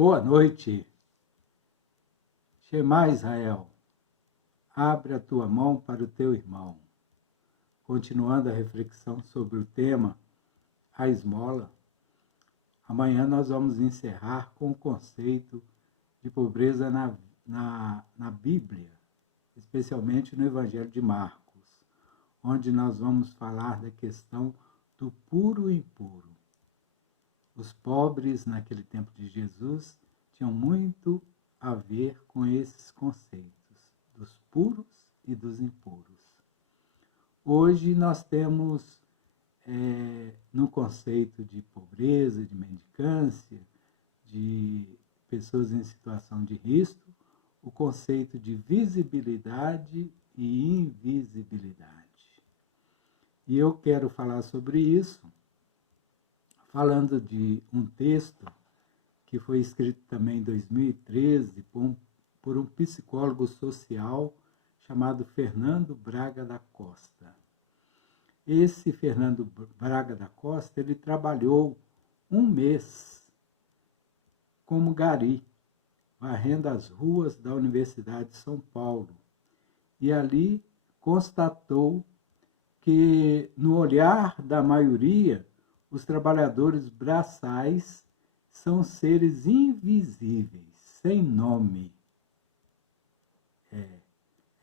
Boa noite. Shema Israel, abre a tua mão para o teu irmão. Continuando a reflexão sobre o tema, a esmola, amanhã nós vamos encerrar com o conceito de pobreza na Bíblia, especialmente no Evangelho de Marcos, onde nós vamos falar da questão do puro e impuro. Os pobres, naquele tempo de Jesus, tinham muito a ver com esses conceitos, dos puros e dos impuros. Hoje nós temos, no conceito de pobreza, de mendicância, de pessoas em situação de risco, o conceito de visibilidade e invisibilidade. E eu quero falar sobre isso, falando de um texto que foi escrito também em 2013 por um psicólogo social chamado Fernando Braga da Costa. Esse Fernando Braga da Costa, ele trabalhou um mês como gari, varrendo as ruas da Universidade de São Paulo. E ali constatou que, no olhar da maioria, os trabalhadores braçais são seres invisíveis, sem nome. É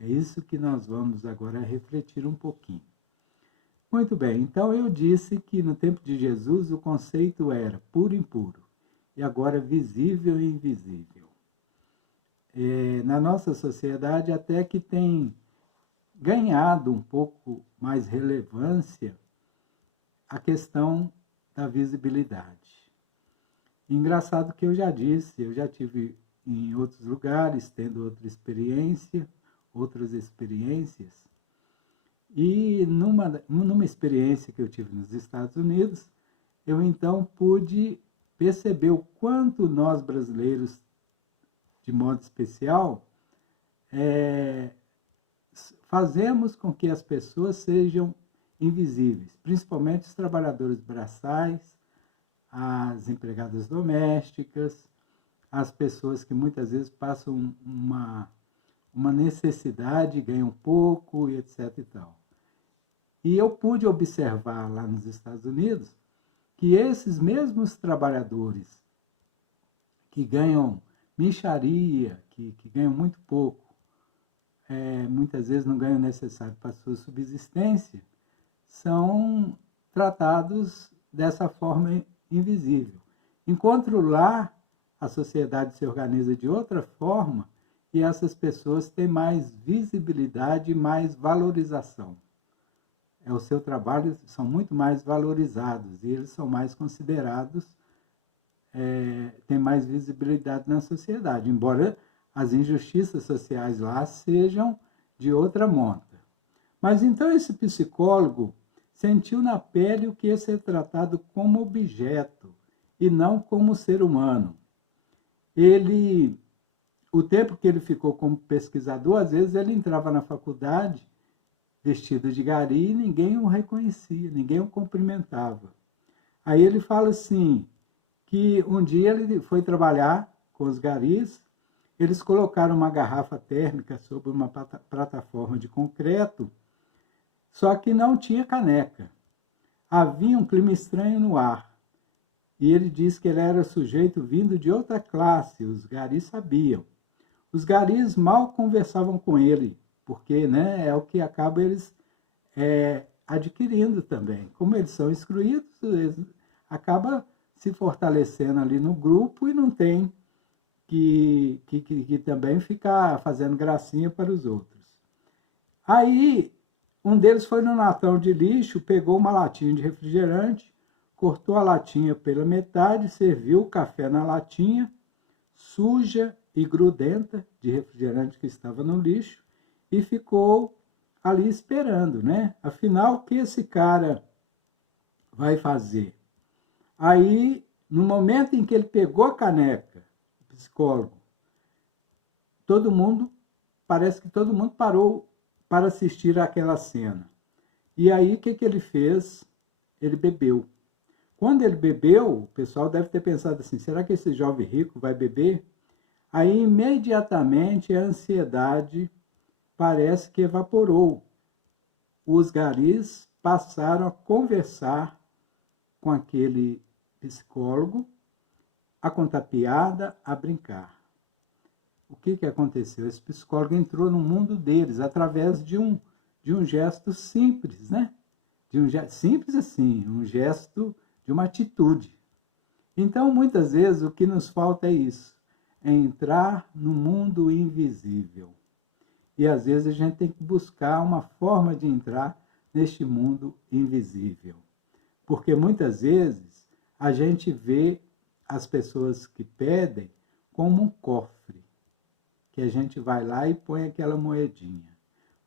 isso que nós vamos agora refletir um pouquinho. Muito bem, então eu disse que no tempo de Jesus o conceito era puro e impuro, e agora visível e invisível. Na nossa sociedade até que tem ganhado um pouco mais relevância a questão da visibilidade. Engraçado que eu já disse, eu já tive em outros lugares, tendo outras experiências, e numa experiência que eu tive nos Estados Unidos, eu então pude perceber o quanto nós brasileiros, de modo especial, fazemos com que as pessoas sejam invisíveis, principalmente os trabalhadores braçais, as empregadas domésticas, as pessoas que muitas vezes passam uma necessidade, ganham pouco, e etc. e tal. E eu pude observar lá nos Estados Unidos que esses mesmos trabalhadores que ganham mixaria, que ganham muito pouco, muitas vezes não ganham o necessário para a sua subsistência, são tratados dessa forma invisível. Enquanto lá a sociedade se organiza de outra forma e essas pessoas têm mais visibilidade e mais valorização. O seu trabalho são muito mais valorizados e eles são mais considerados, têm mais visibilidade na sociedade, embora as injustiças sociais lá sejam de outra monta. Mas então esse psicólogo sentiu na pele o que ia ser tratado como objeto e não como ser humano. O tempo que ele ficou como pesquisador, às vezes ele entrava na faculdade vestido de gari e ninguém o reconhecia, ninguém o cumprimentava. Aí ele fala assim, que um dia ele foi trabalhar com os garis, eles colocaram uma garrafa térmica sobre uma plataforma de concreto, só que não tinha caneca. Havia um clima estranho no ar. E ele disse que ele era sujeito vindo de outra classe, os garis sabiam. Os garis mal conversavam com ele, porque é o que acaba eles adquirindo também. Como eles são excluídos, eles acabam se fortalecendo ali no grupo e não tem que também ficar fazendo gracinha para os outros. Aí, um deles foi no latão de lixo, pegou uma latinha de refrigerante, cortou a latinha pela metade, serviu o café na latinha, suja e grudenta, de refrigerante que estava no lixo, e ficou ali esperando, Afinal, o que esse cara vai fazer? Aí, no momento em que ele pegou a caneca, o psicólogo, parece que todo mundo parou para assistir àquela cena. E aí, o que ele fez? Ele bebeu. Quando ele bebeu, o pessoal deve ter pensado assim, será que esse jovem rico vai beber? Aí, imediatamente, a ansiedade parece que evaporou. Os garis passaram a conversar com aquele psicólogo, a contar piada, a brincar. O que aconteceu? Esse psicólogo entrou no mundo deles através de um gesto simples, né? Simples assim, um gesto de uma atitude. Então, muitas vezes, o que nos falta é isso, é entrar no mundo invisível. E, às vezes, a gente tem que buscar uma forma de entrar neste mundo invisível. Porque, muitas vezes, a gente vê as pessoas que pedem como um cofre, que a gente vai lá e põe aquela moedinha.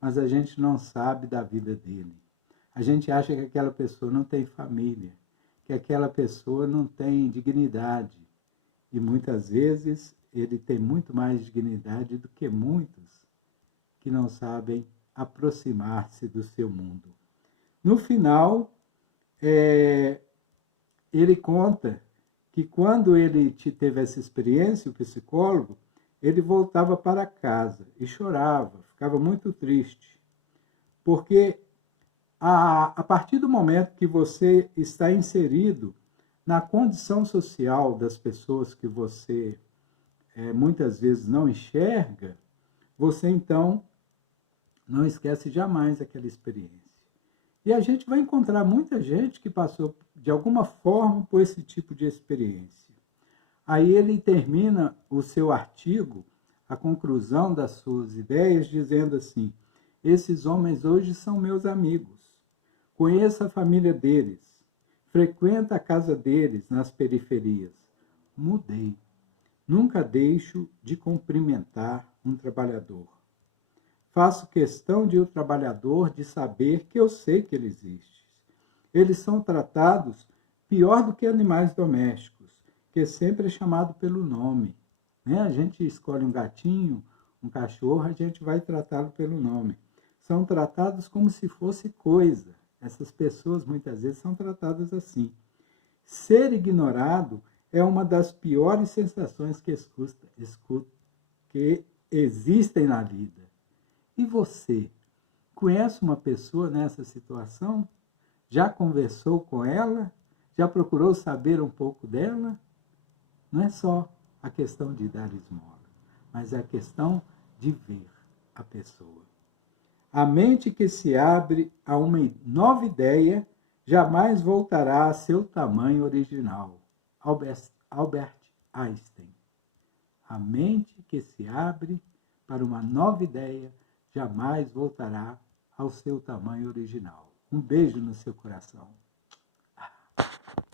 Mas a gente não sabe da vida dele. A gente acha que aquela pessoa não tem família, que aquela pessoa não tem dignidade. E muitas vezes ele tem muito mais dignidade do que muitos que não sabem aproximar-se do seu mundo. No final, ele conta que quando ele teve essa experiência, o psicólogo, ele voltava para casa e chorava, ficava muito triste, porque a partir do momento que você está inserido na condição social das pessoas que você muitas vezes não enxerga, você então não esquece jamais aquela experiência. E a gente vai encontrar muita gente que passou de alguma forma por esse tipo de experiência. Aí ele termina o seu artigo, a conclusão das suas ideias, dizendo assim: esses homens hoje são meus amigos. Conheço a família deles, frequento a casa deles nas periferias. Mudei. Nunca deixo de cumprimentar um trabalhador. Faço questão de o trabalhador de saber que eu sei que ele existe. Eles são tratados pior do que animais domésticos, que sempre é chamado pelo nome. Né? A gente escolhe um gatinho, um cachorro, a gente vai tratá-lo pelo nome. São tratados como se fosse coisa. Essas pessoas muitas vezes são tratadas assim. Ser ignorado é uma das piores sensações que existem na vida. E você? Conhece uma pessoa nessa situação? Já conversou com ela? Já procurou saber um pouco dela? Não é só a questão de dar esmola, mas é a questão de ver a pessoa. A mente que se abre a uma nova ideia jamais voltará a seu tamanho original. Albert Einstein. A mente que se abre para uma nova ideia jamais voltará ao seu tamanho original. Um beijo no seu coração.